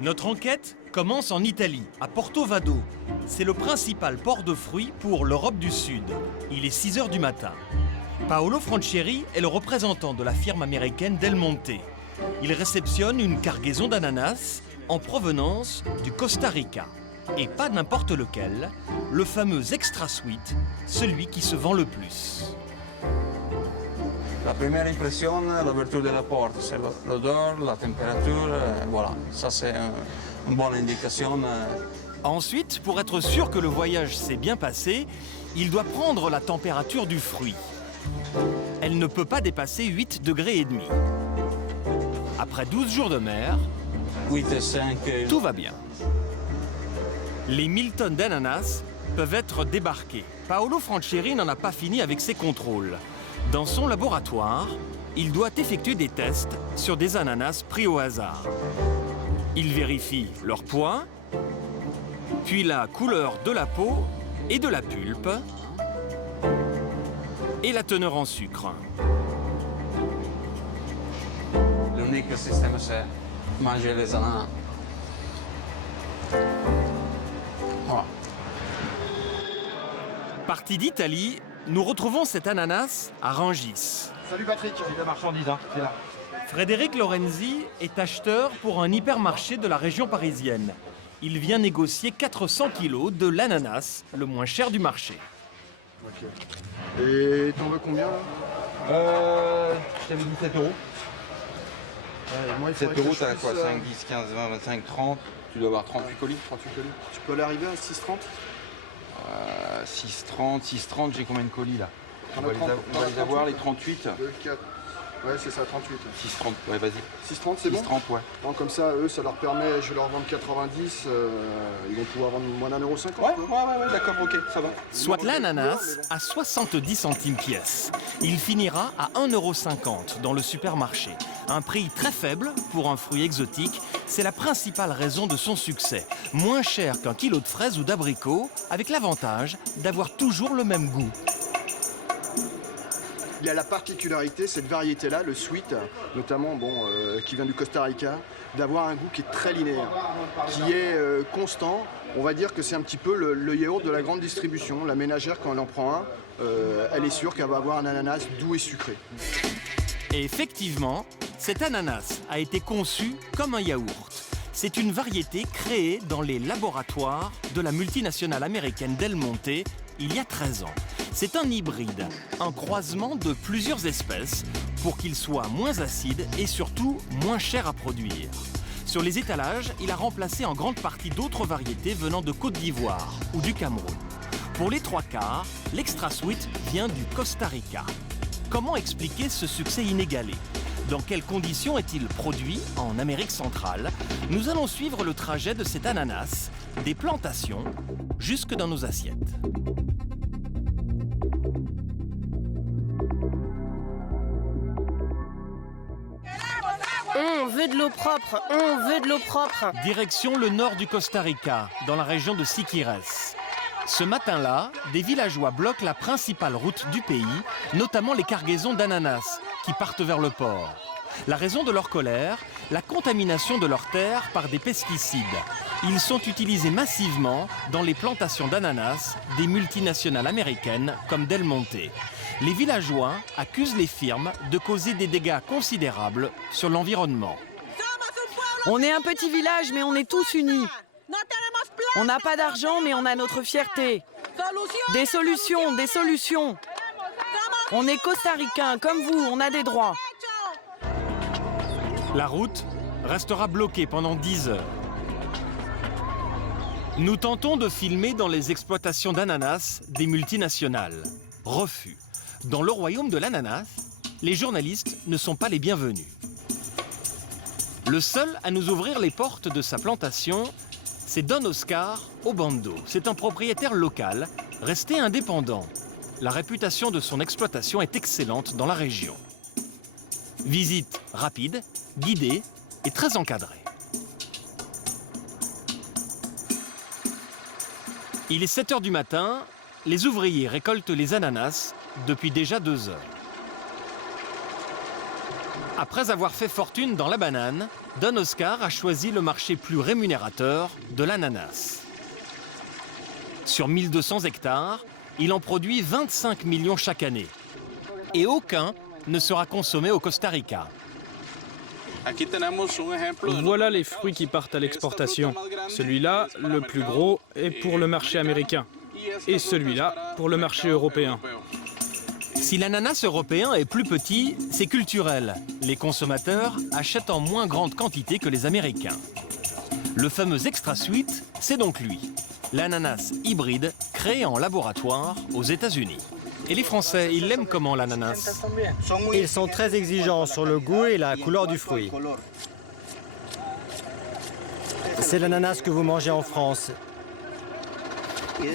Notre enquête commence en Italie, à Porto Vado. C'est le principal port de fruits pour l'Europe du Sud. Il est 6 h du matin. Paolo Francheri est le représentant de la firme américaine Del Monte. Il réceptionne une cargaison d'ananas en provenance du Costa Rica. Et pas n'importe lequel, le fameux Extra Sweet, celui qui se vend le plus. La première impression, l'ouverture de la porte, c'est l'odeur, la température, voilà. Ça, c'est une bonne indication. Ensuite, pour être sûr que le voyage s'est bien passé, il doit prendre la température du fruit. Elle ne peut pas dépasser 8,5 degrés. Après 12 jours de mer, 8 et 5. tout va bien. Les 1000 tonnes d'ananas peuvent être débarquées. Paolo Francheri n'en a pas fini avec ses contrôles. Dans son laboratoire, il doit effectuer des tests sur des ananas pris au hasard. Il vérifie leur poids, puis la couleur de la peau et de la pulpe, et la teneur en sucre. L'unique système, c'est manger les ananas. Voilà. Parti d'Italie, nous retrouvons cet ananas à Rungis. Salut Patrick, j'ai de la marchandise, c'est là. Frédéric Lorenzi est acheteur pour un hypermarché de la région parisienne. Il vient négocier 400 kilos de l'ananas, le moins cher du marché. Ok. Et t'en veux combien là Je t'avais dit 7 euros. Moi, il 7 faudrait que euros, je t'as puisse, quoi 5, 10, 15, 20, 25, 30. Tu dois avoir 38 colis. 38 colis. Tu peux aller arriver à 6,30 6,30, 6,30, j'ai combien de colis là? T'en On as va les, 30, on va les avoir, les 38. 2, 4. Ouais, c'est ça, 38. 6,30, ouais, vas-y. 6,30, c'est bon 6,30, ouais. Bon, comme ça, eux, ça leur permet, je vais leur vendre 90, ils vont pouvoir vendre moins d'1,50 €. Ouais, d'accord, ok, ça va. Soit l'ananas à 70 centimes pièce. Il finira à 1,50 € dans le supermarché. Un prix très faible pour un fruit exotique, c'est la principale raison de son succès. Moins cher qu'un kilo de fraises ou d'abricots, avec l'avantage d'avoir toujours le même goût. Il y a la particularité, cette variété-là, le sweet, notamment qui vient du Costa Rica, d'avoir un goût qui est très linéaire, qui est constant. On va dire que c'est un petit peu le yaourt de la grande distribution. La ménagère, quand elle en prend un, elle est sûre qu'elle va avoir un ananas doux et sucré. Et effectivement, cet ananas a été conçu comme un yaourt. C'est une variété créée dans les laboratoires de la multinationale américaine Del Monte il y a 13 ans. C'est un hybride, un croisement de plusieurs espèces pour qu'il soit moins acide et surtout moins cher à produire. Sur les étalages, il a remplacé en grande partie d'autres variétés venant de Côte d'Ivoire ou du Cameroun. Pour les 3/4, l'Extra Sweet vient du Costa Rica. Comment expliquer ce succès inégalé ? Dans quelles conditions est-il produit en Amérique centrale? Nous allons suivre le trajet de cet ananas, des plantations jusque dans nos assiettes. On veut de l'eau propre, on veut de l'eau propre. Direction le nord du Costa Rica, dans la région de Siquirres. Ce matin-là, des villageois bloquent la principale route du pays, notamment les cargaisons d'ananas qui partent vers le port. La raison de leur colère, la contamination de leurs terres par des pesticides. Ils sont utilisés massivement dans les plantations d'ananas des multinationales américaines comme Del Monte. Les villageois accusent les firmes de causer des dégâts considérables sur l'environnement. On est un petit village, mais on est tous unis. On n'a pas d'argent, mais on a notre fierté. Des solutions, des solutions. On est costaricains, comme vous, on a des droits. La route restera bloquée pendant 10 heures. Nous tentons de filmer dans les exploitations d'ananas des multinationales. Refus. Dans le royaume de l'ananas, les journalistes ne sont pas les bienvenus. Le seul à nous ouvrir les portes de sa plantation, c'est Don Oscar Obando. C'est un propriétaire local, resté indépendant. La réputation de son exploitation est excellente dans la région. Visite rapide, guidée et très encadrée. Il est 7 h du matin, les ouvriers récoltent les ananas depuis déjà 2 heures. Après avoir fait fortune dans la banane, Don Oscar a choisi le marché plus rémunérateur de l'ananas. Sur 1200 hectares, il en produit 25 millions chaque année. Et aucun ne sera consommé au Costa Rica. Voilà les fruits qui partent à l'exportation. Celui-là, le plus gros, est pour le marché américain. Et celui-là, pour le marché européen. Si l'ananas européen est plus petit, c'est culturel. Les consommateurs achètent en moins grande quantité que les Américains. Le fameux Extra Sweet, c'est donc lui. L'ananas hybride créé en laboratoire aux États-Unis. Et les Français, ils l'aiment comment l'ananas? Ils sont très exigeants sur le goût et la couleur du fruit. C'est l'ananas que vous mangez en France.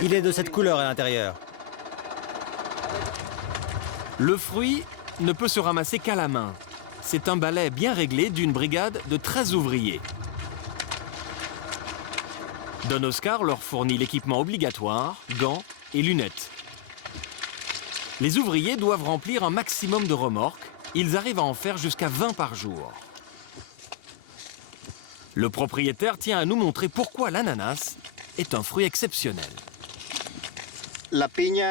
Il est de cette couleur à l'intérieur. Le fruit ne peut se ramasser qu'à la main. C'est un balai bien réglé d'une brigade de 13 ouvriers. Don Oscar leur fournit l'équipement obligatoire, gants et lunettes. Les ouvriers doivent remplir un maximum de remorques. Ils arrivent à en faire jusqu'à 20 par jour. Le propriétaire tient à nous montrer pourquoi l'ananas est un fruit exceptionnel.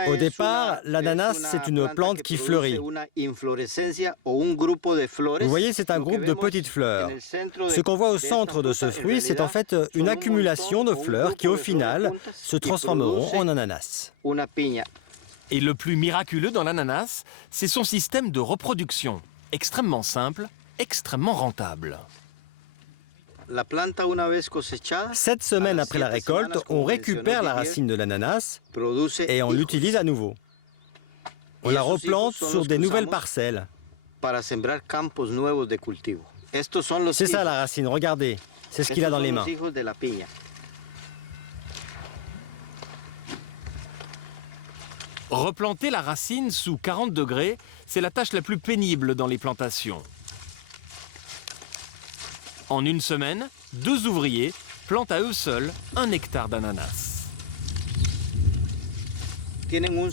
Au départ, l'ananas, c'est une plante qui fleurit. Vous voyez, c'est un groupe de petites fleurs. Ce qu'on voit au centre de ce fruit, c'est en fait une accumulation de fleurs qui, au final, se transformeront en ananas. Et le plus miraculeux dans l'ananas, c'est son système de reproduction. Extrêmement simple, extrêmement rentable. 7 semaines après la récolte, on récupère la racine de l'ananas et on l'utilise à nouveau. On la replante sur des nouvelles parcelles. C'est ça la racine, regardez. C'est ce qu'il a dans les mains. Replanter la racine sous 40 degrés, c'est la tâche la plus pénible dans les plantations. En une semaine, 2 ouvriers plantent à eux seuls 1 hectare d'ananas.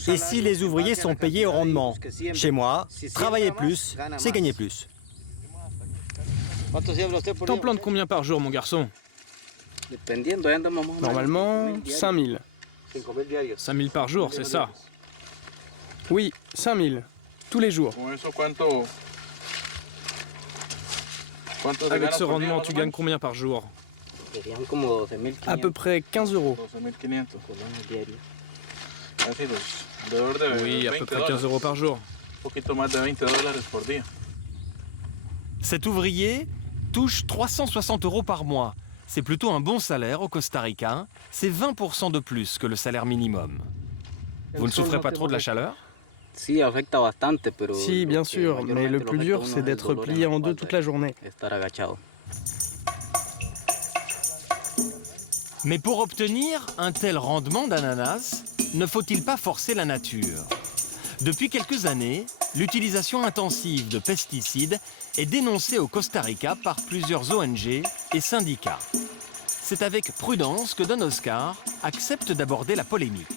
Ici, les ouvriers sont payés au rendement. Chez moi, travailler plus, c'est gagner plus. T'en plantes combien par jour, mon garçon? Normalement, 5000. 5000 par jour, c'est ça? Oui, 5000. Tous les jours. Avec ce rendement, tu gagnes combien par jour? À peu près 15 €. Oui, à peu près 15 € par jour. Cet ouvrier touche 360 € par mois. C'est plutôt un bon salaire au Costa Rica. C'est 20% de plus que le salaire minimum. Vous ne souffrez pas trop de la chaleur? Si, bien sûr, mais le plus dur, c'est d'être plié en deux toute la journée. Mais pour obtenir un tel rendement d'ananas, ne faut-il pas forcer la nature? Depuis quelques années, l'utilisation intensive de pesticides est dénoncée au Costa Rica par plusieurs ONG et syndicats. C'est avec prudence que Don Oscar accepte d'aborder la polémique.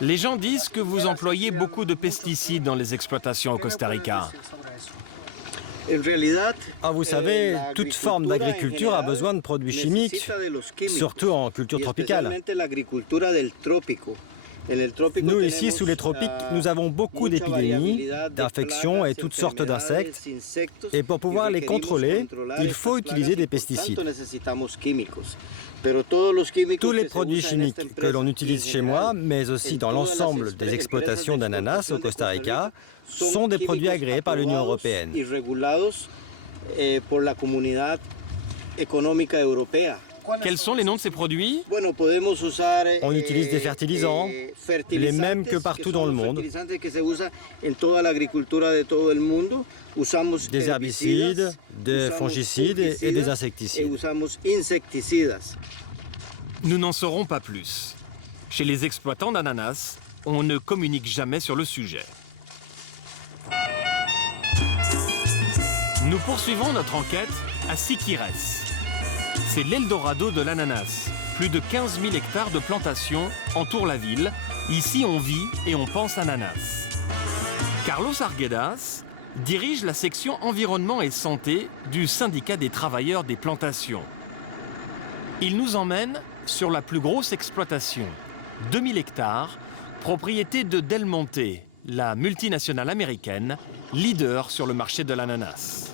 Les gens disent que vous employez beaucoup de pesticides dans les exploitations au Costa Rica. Ah, vous savez, toute forme d'agriculture a besoin de produits chimiques, surtout en culture tropicale. Nous, ici, sous les tropiques, nous avons beaucoup d'épidémies, d'infections et toutes sortes d'insectes. Et pour pouvoir les contrôler, il faut utiliser des pesticides. Tous les produits chimiques que l'on utilise chez moi, mais aussi dans l'ensemble des exploitations d'ananas au Costa Rica, sont des produits agréés par l'Union européenne. Quels sont les noms de ces produits? On utilise des fertilisants, les mêmes que partout dans le monde, des herbicides, des fongicides et des insecticides. Nous n'en saurons pas plus. Chez les exploitants d'ananas, on ne communique jamais sur le sujet. Nous poursuivons notre enquête à Siquirres. C'est l'Eldorado de l'ananas. Plus de 15 000 hectares de plantations entourent la ville. Ici, on vit et on pense ananas. Carlos Arguedas dirige la section environnement et santé du syndicat des travailleurs des plantations. Il nous emmène sur la plus grosse exploitation, 2000 hectares, propriété de Del Monte, la multinationale américaine, leader sur le marché de l'ananas.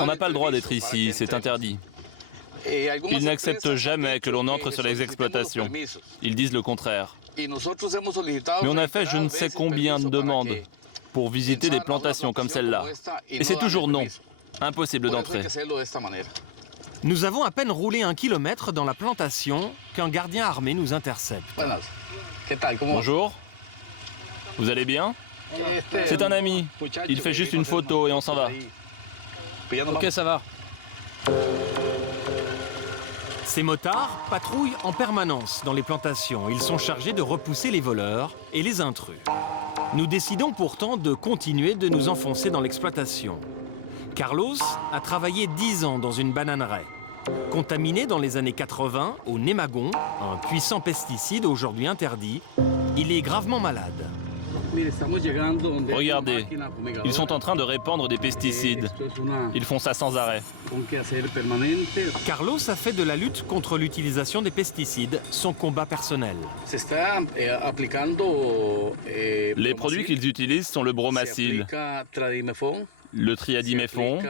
On n'a pas le droit d'être ici, c'est interdit. Ils n'acceptent jamais que l'on entre sur les exploitations. Ils disent le contraire. Mais on a fait je ne sais combien de demandes pour visiter des plantations comme celle-là. Et c'est toujours non. Impossible d'entrer. Nous avons à peine roulé 1 kilomètre dans la plantation qu'un gardien armé nous intercepte. Bonjour. Vous allez bien? C'est un ami. Il fait juste une photo et on s'en va. Ok, ça va. Ces motards patrouillent en permanence dans les plantations. Ils sont chargés de repousser les voleurs et les intrus. Nous décidons pourtant de continuer de nous enfoncer dans l'exploitation. Carlos a travaillé 10 ans dans une bananeraie. Contaminé dans les années 80 au némagon, un puissant pesticide aujourd'hui interdit, il est gravement malade. Regardez, ils sont en train de répandre des pesticides. Ils font ça sans arrêt. Carlos a fait de la lutte contre l'utilisation des pesticides son combat personnel. Les produits qu'ils utilisent sont le bromacil, le triadiméphon,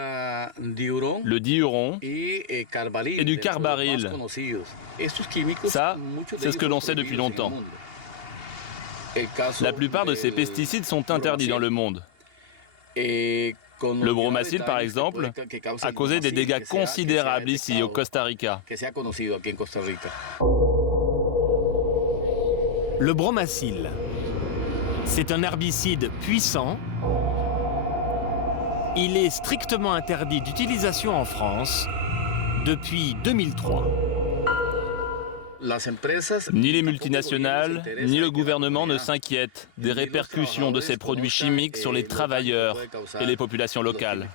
le diuron et du carbaryl. Ça, c'est ce que l'on sait depuis longtemps. La plupart de ces pesticides sont interdits dans le monde. Le bromacil, par exemple, a causé des dégâts considérables ici, au Costa Rica. Le bromacil, c'est un herbicide puissant. Il est strictement interdit d'utilisation en France depuis 2003. Ni les multinationales, ni le gouvernement ne s'inquiètent des répercussions de ces produits chimiques sur les travailleurs et les populations locales.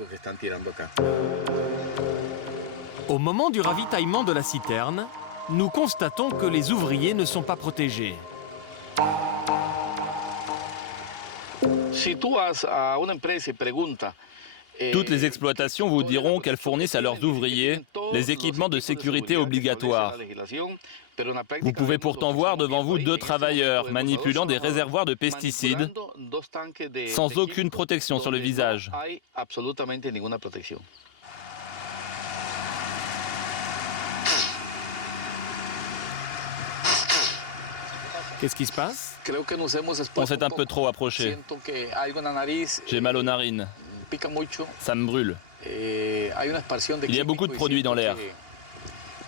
Au moment du ravitaillement de la citerne, nous constatons que les ouvriers ne sont pas protégés. Toutes les exploitations vous diront qu'elles fournissent à leurs ouvriers les équipements de sécurité obligatoires. Vous pouvez pourtant voir devant vous 2 travailleurs manipulant des réservoirs de pesticides sans aucune protection sur le visage. Qu'est-ce qui se passe? On s'est un peu trop approché. J'ai mal aux narines. Ça me brûle. Il y a beaucoup de produits dans l'air.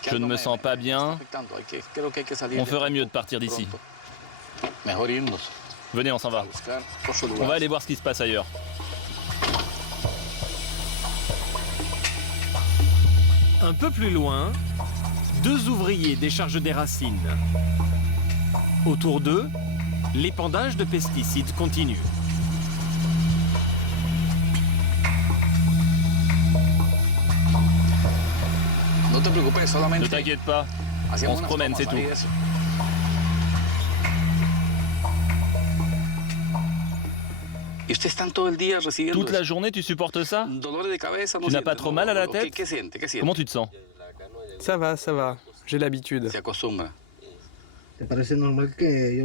Je ne me sens pas bien. On ferait mieux de partir d'ici. Venez, on s'en va. On va aller voir ce qui se passe ailleurs. Un peu plus loin, 2 ouvriers déchargent des racines. Autour d'eux, l'épandage de pesticides continue. Ne t'inquiète pas, on se promène, c'est tout. Toute la journée, tu supportes ça? Tu n'as pas trop mal à la tête? Comment tu te sens? Ça va, j'ai l'habitude.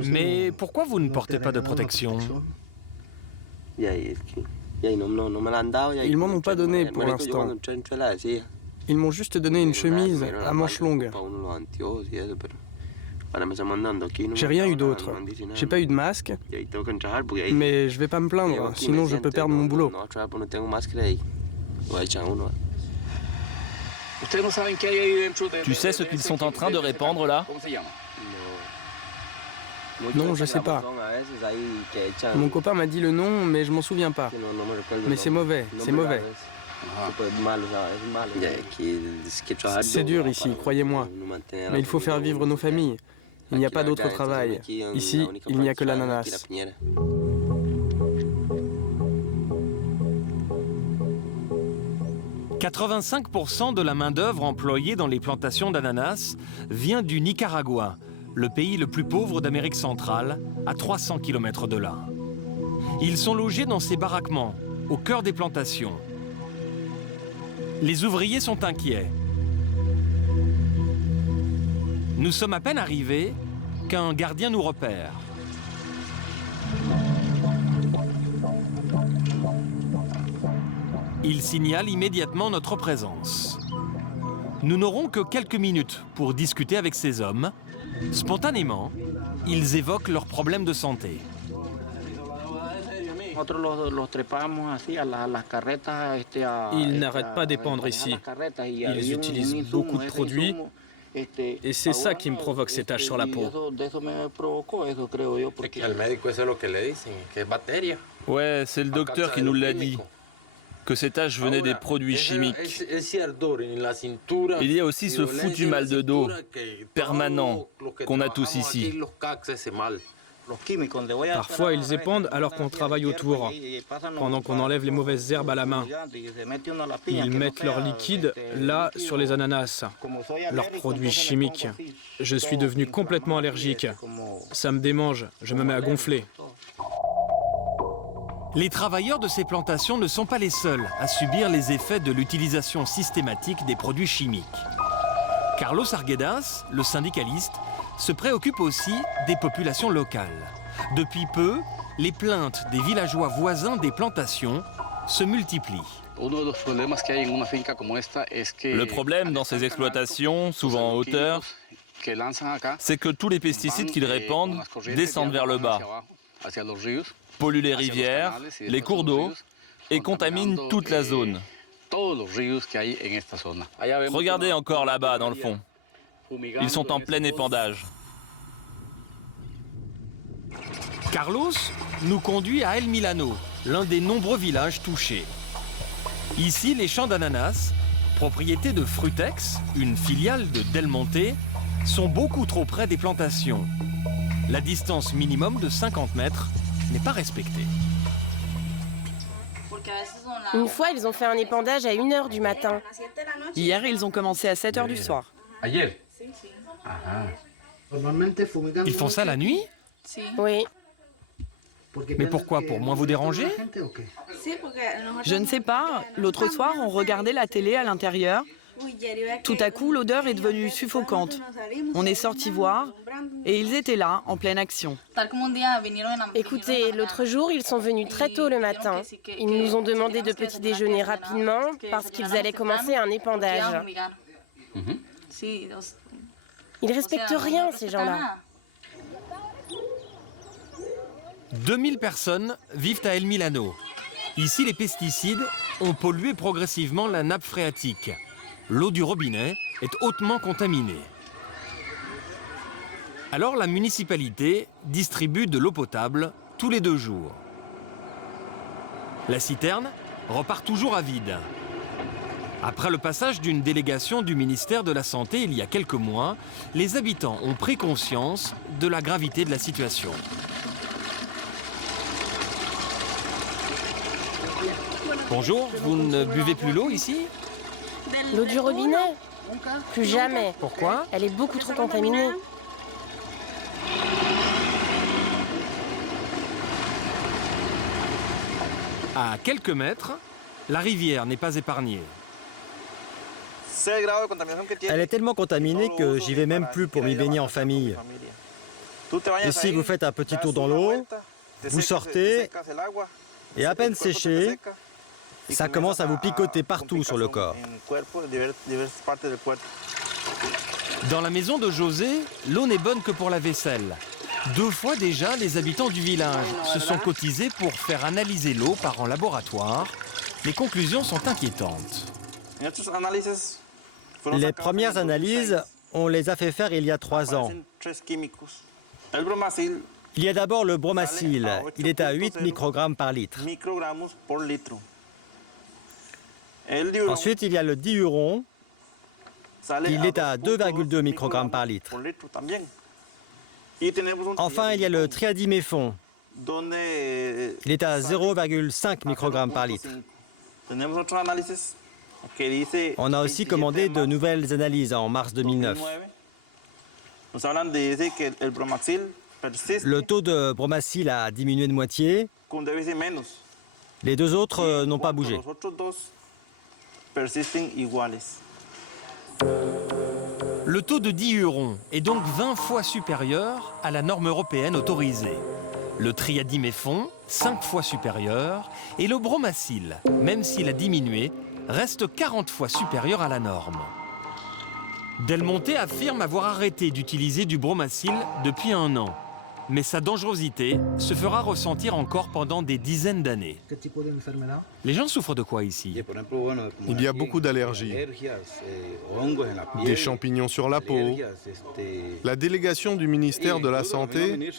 Mais pourquoi vous ne portez pas de protection? Ils m'en ont pas donné pour l'instant. Ils m'ont juste donné une chemise à manches longues. J'ai rien eu d'autre. J'ai pas eu de masque, mais je vais pas me plaindre, sinon je peux perdre mon boulot. Tu sais ce qu'ils sont en train de répandre là? Non, je sais pas. Mon copain m'a dit le nom, mais je m'en souviens pas. Mais c'est mauvais, c'est mauvais. C'est dur ici, croyez-moi. Mais il faut faire vivre nos familles. Il n'y a pas d'autre travail. Ici, il n'y a que l'ananas. « 85% de la main-d'œuvre employée dans les plantations d'ananas vient du Nicaragua, le pays le plus pauvre d'Amérique centrale, à 300 km de là. Ils sont logés dans ces baraquements, au cœur des plantations. Les ouvriers sont inquiets. Nous sommes à peine arrivés qu'un gardien nous repère. Il signale immédiatement notre présence. Nous n'aurons que quelques minutes pour discuter avec ces hommes. Spontanément, ils évoquent leurs problèmes de santé. Ils n'arrêtent pas d'épandre ici. Ils utilisent beaucoup de produits et c'est ça qui me provoque ces taches sur la peau. Ouais, c'est le docteur qui nous l'a dit, que ces taches venaient des produits chimiques. Il y a aussi ce foutu mal de dos permanent qu'on a tous ici. Parfois, ils épandent alors qu'on travaille autour, pendant qu'on enlève les mauvaises herbes à la main. Ils mettent leur liquide là, sur les ananas, leurs produits chimiques. Je suis devenu complètement allergique. Ça me démange, je me mets à gonfler. Les travailleurs de ces plantations ne sont pas les seuls à subir les effets de l'utilisation systématique des produits chimiques. Carlos Arguedas, le syndicaliste, se préoccupe aussi des populations locales. Depuis peu, les plaintes des villageois voisins des plantations se multiplient. Le problème dans ces exploitations, souvent en hauteur, c'est que tous les pesticides qu'ils répandent descendent vers le bas, polluent les rivières, les cours d'eau et contaminent toute la zone. Regardez encore là-bas, dans le fond. Ils sont en plein épandage. Carlos nous conduit à El Milano, l'un des nombreux villages touchés. Ici, les champs d'ananas, propriété de Frutex, une filiale de Del Monte, sont beaucoup trop près des plantations. La distance minimum de 50 mètres n'est pas respectée. Une fois, ils ont fait un épandage à 1h du matin. Hier, ils ont commencé à 7h du soir. Ils font ça la nuit? Oui. Mais pourquoi? Pour moins vous déranger? Je ne sais pas. L'autre soir, on regardait la télé à l'intérieur. Tout à coup, l'odeur est devenue suffocante. On est sorti voir et ils étaient là, en pleine action. Écoutez, l'autre jour, ils sont venus très tôt le matin. Ils nous ont demandé de petit déjeuner rapidement parce qu'ils allaient commencer un épandage. Ils respectent rien, ces gens-là. 2000 personnes vivent à El Milano. Ici, les pesticides ont pollué progressivement la nappe phréatique. L'eau du robinet est hautement contaminée. Alors la municipalité distribue de l'eau potable tous les 2 jours. La citerne repart toujours à vide. Après le passage d'une délégation du ministère de la Santé il y a quelques mois, les habitants ont pris conscience de la gravité de la situation. Bonjour, vous ne buvez plus l'eau ici? L'eau du robinet? Plus jamais. Pourquoi? Elle est beaucoup trop contaminée. À quelques mètres, la rivière n'est pas épargnée. Elle est tellement contaminée que j'y vais même plus pour m'y baigner en famille. Ici, vous faites un petit tour dans l'eau, vous sortez, et à peine séché, ça commence à vous picoter partout sur le corps. Dans la maison de José, l'eau n'est bonne que pour la vaisselle. 2 fois déjà, les habitants du village se sont cotisés pour faire analyser l'eau par un laboratoire. Les conclusions sont inquiétantes. Les premières analyses, on les a fait faire il y a 3 ans. Il y a d'abord le bromacil. Il est à 8 microgrammes par litre. Ensuite, il y a le diuron. Il est à 2,2 microgrammes par litre. Enfin, il y a le triadiméphon. Il est à 0,5 microgrammes par litre. On a aussi commandé de nouvelles analyses en mars 2009. Le taux de bromacil a diminué de moitié. Les deux autres n'ont pas bougé. Le taux de diuron est donc 20 fois supérieur à la norme européenne autorisée. Le triadiméphon, 5 fois supérieur, et le bromacil, même s'il a diminué, reste 40 fois supérieur à la norme. Del Monte affirme avoir arrêté d'utiliser du bromacil depuis 1 an. Mais sa dangerosité se fera ressentir encore pendant des dizaines d'années. Les gens souffrent de quoi ici? Il y a beaucoup d'allergies, des champignons sur la peau. La délégation du ministère de la Santé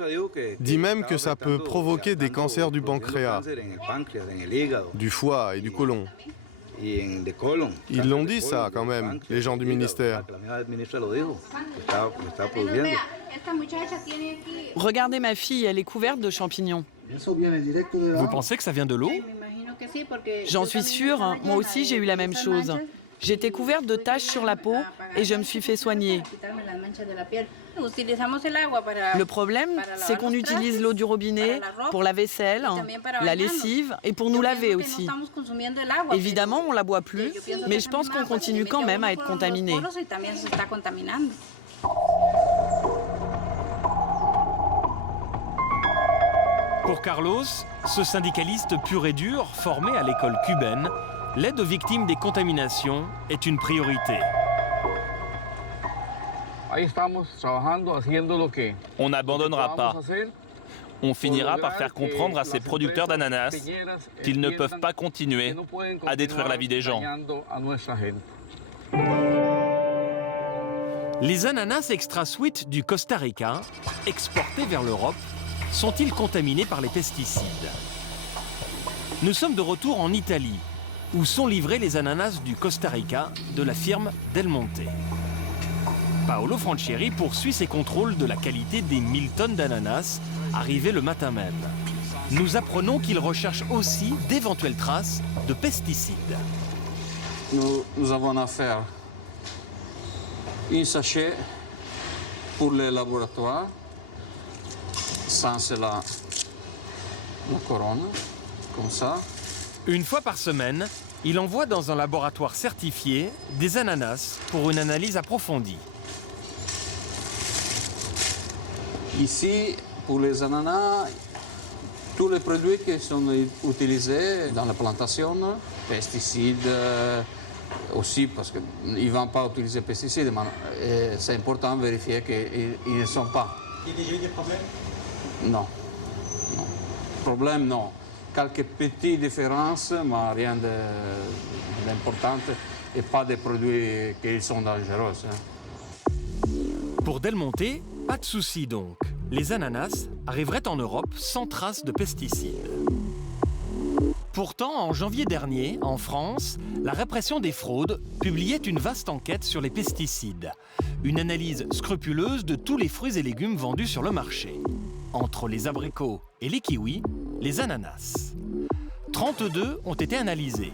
dit même que ça peut provoquer des cancers du pancréas, du foie et du côlon. Ils l'ont dit ça quand même, les gens du ministère. Regardez ma fille, elle est couverte de champignons. Vous pensez que ça vient de l'eau? J'en suis sûre, hein. Moi aussi j'ai eu la même chose. J'étais couverte de taches sur la peau et je me suis fait soigner. Le problème, c'est qu'on utilise l'eau du robinet pour la vaisselle, la lessive et pour nous laver aussi. Évidemment, on ne la boit plus, mais je pense qu'on continue quand même à être contaminé. Pour Carlos, ce syndicaliste pur et dur, formé à l'école cubaine, l'aide aux victimes des contaminations est une priorité. On n'abandonnera pas. On finira par faire comprendre à ces producteurs d'ananas qu'ils ne peuvent pas continuer à détruire la vie des gens. Les ananas extra sweet du Costa Rica, exportés vers l'Europe, sont-ils contaminés par les pesticides? Nous sommes de retour en Italie, où sont livrés les ananas du Costa Rica de la firme Del Monte. Paolo Franchieri poursuit ses contrôles de la qualité des 1000 tonnes d'ananas arrivées le matin même. Nous apprenons qu'il recherche aussi d'éventuelles traces de pesticides. Nous avons affaire à un sachet pour les laboratoires. Ça, c'est la couronne, comme ça. Une fois par semaine, il envoie dans un laboratoire certifié des ananas pour une analyse approfondie. Ici, pour les ananas, tous les produits qui sont utilisés dans la plantation, pesticides aussi, parce qu'ils ne vont pas utiliser pesticides, mais c'est important de vérifier qu'ils ne sont pas. Il y a déjà eu des problèmes? Non. Problème, non. Quelques petites différences, mais rien d'important et pas des produits qui sont dangereux. Pour Del Monte, pas de souci donc. Les ananas arriveraient en Europe sans trace de pesticides. Pourtant, en janvier dernier, en France, la répression des fraudes publiait une vaste enquête sur les pesticides. Une analyse scrupuleuse de tous les fruits et légumes vendus sur le marché. Entre les abricots et les kiwis, les ananas. 32 ont été analysés.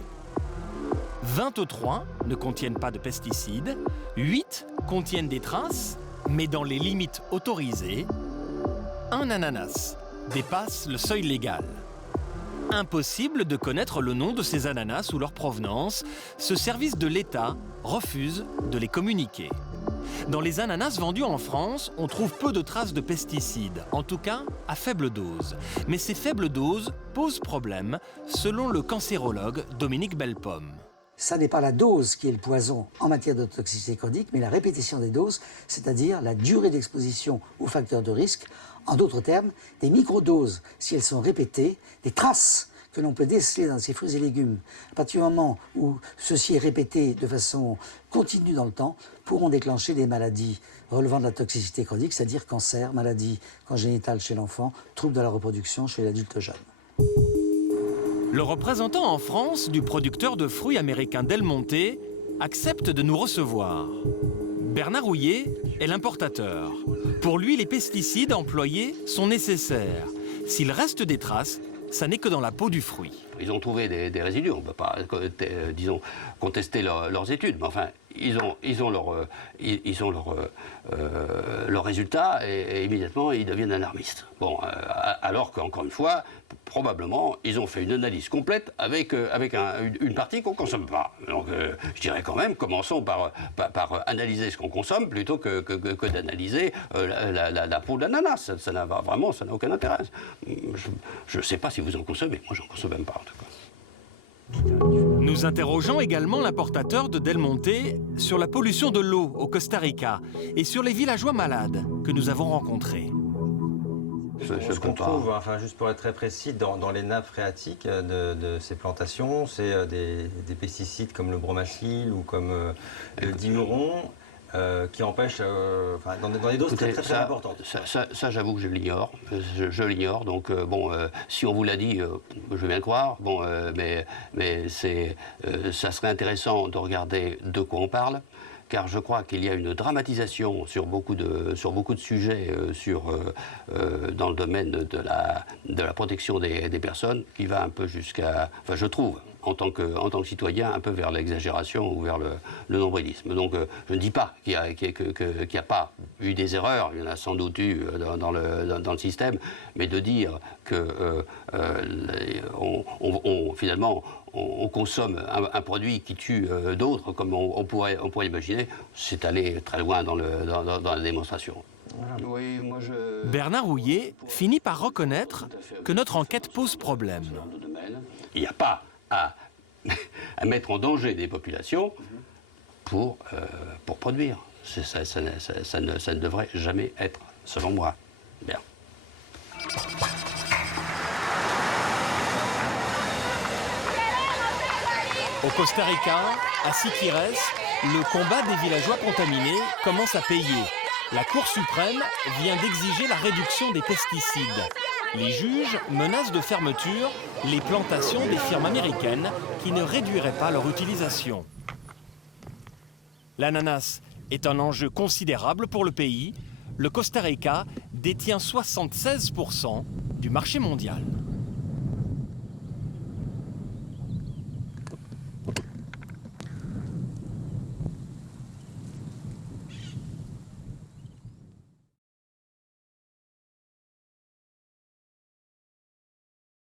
23 ne contiennent pas de pesticides, 8 contiennent des traces, mais dans les limites autorisées. Un ananas dépasse le seuil légal. Impossible de connaître le nom de ces ananas ou leur provenance, ce service de l'État refuse de les communiquer. Dans les ananas vendus en France, on trouve peu de traces de pesticides, en tout cas à faible dose. Mais ces faibles doses posent problème, selon le cancérologue Dominique Bellepomme. Ça n'est pas la dose qui est le poison en matière de toxicité chronique, mais la répétition des doses, c'est-à-dire la durée d'exposition aux facteurs de risque. En d'autres termes, des microdoses, si elles sont répétées, des traces que l'on peut déceler dans ces fruits et légumes, à partir du moment où ceci est répété de façon continue dans le temps, pourront déclencher des maladies relevant de la toxicité chronique, c'est-à-dire cancer, maladie congénitale chez l'enfant, troubles de la reproduction chez l'adulte jeune. Le représentant en France du producteur de fruits américain Del Monte accepte de nous recevoir. Bernard Houillet est l'importateur. Pour lui, les pesticides employés sont nécessaires. S'il reste des traces, ça n'est que dans la peau du fruit. Ils ont trouvé des résidus, on ne peut pas, disons, contester leurs études, mais enfin, ils ont leurs résultats et immédiatement ils deviennent alarmistes. Bon, alors qu'encore une fois, probablement, ils ont fait une analyse complète avec une partie qu'on ne consomme pas. Donc, je dirais quand même, commençons par analyser ce qu'on consomme plutôt que d'analyser la peau de l'ananas. Ça n'a aucun intérêt. Je ne sais pas si vous en consommez. Moi, j'en consomme même pas, en tout cas. Nous interrogeons également l'importateur de Del Monte sur la pollution de l'eau au Costa Rica et sur les villageois malades que nous avons rencontrés. Ce qu'on trouve, enfin, juste pour être très précis, dans les nappes phréatiques de ces plantations, c'est des pesticides comme le bromacil ou comme le diuron qui empêchent, dans des doses très importantes. Ça, j'avoue que je l'ignore. Je l'ignore. Donc, si on vous l'a dit, je veux bien le croire. Bon, mais ça serait intéressant de regarder de quoi on parle. Car je crois qu'il y a une dramatisation sur beaucoup de sujets dans le domaine de la protection des personnes qui va un peu jusqu'à, enfin je trouve, en tant que citoyen, un peu vers l'exagération ou vers le nombrilisme. Donc je ne dis pas qu'il n'y a pas eu des erreurs, il y en a sans doute eu dans le système, mais de dire que finalement on consomme un produit qui tue d'autres, comme on pourrait imaginer, c'est aller très loin dans la démonstration. Oui, moi Bernard Houillet finit par reconnaître que notre enquête pose problème. Il n'y a pas à mettre en danger des populations pour produire. Ça ne devrait jamais être, selon moi. Bien. Au Costa Rica, à Siquirres, le combat des villageois contaminés commence à payer. La Cour suprême vient d'exiger la réduction des pesticides. Les juges menacent de fermeture les plantations des firmes américaines qui ne réduiraient pas leur utilisation. L'ananas est un enjeu considérable pour le pays. Le Costa Rica détient 76% du marché mondial.